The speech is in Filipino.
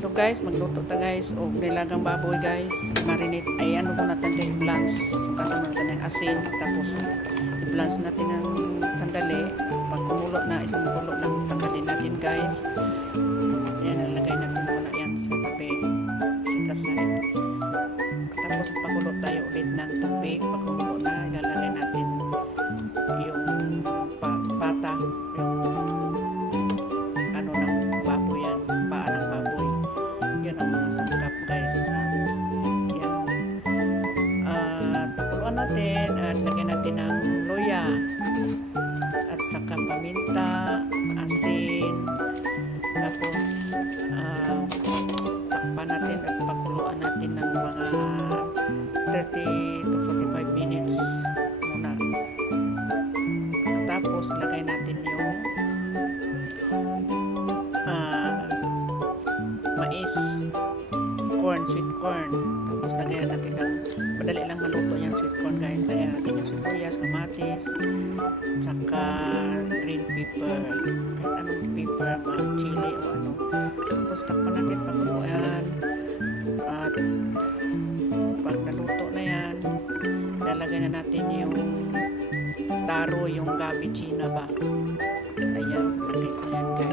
So guys, magluto ta guys o nilagang baboy guys. Marinate ay ano muna natin i-blanch. Kasama natin ng asin tapos i-blanch natin ng sandali. Pag kumulo na, isang kulo lang tanggalin natin guys. Yan, nalagay natin muna yan sa tabi. Set aside. Tapos pakulo tayo ulit ng tubig. Pag kumulo na, ilalagay natin yung pata, yung ano ng baboy yan, paa ng baboy. Yun ang mga sangkap guys. Yan. Pakuluan natin at lagyan natin ng loya at saka paminta, asin, tapos takpan natin at pakuluan natin ng mga 30 to 45 minutes muna. Tapos lagay natin yung mais, corn, sweet corn. Tapos lagyan natin ng madali lang maluto yung sweet corn guys. Lagyan natin yung sibuyas, kamatis, tsaka green pepper, kahit anong pepper, mga chili o ano. Tapos takpan natin pakuluan at pag naluto na yan, lalagay na natin yung taro, yung gabi china ba. Ayan, lagay ko yan guys.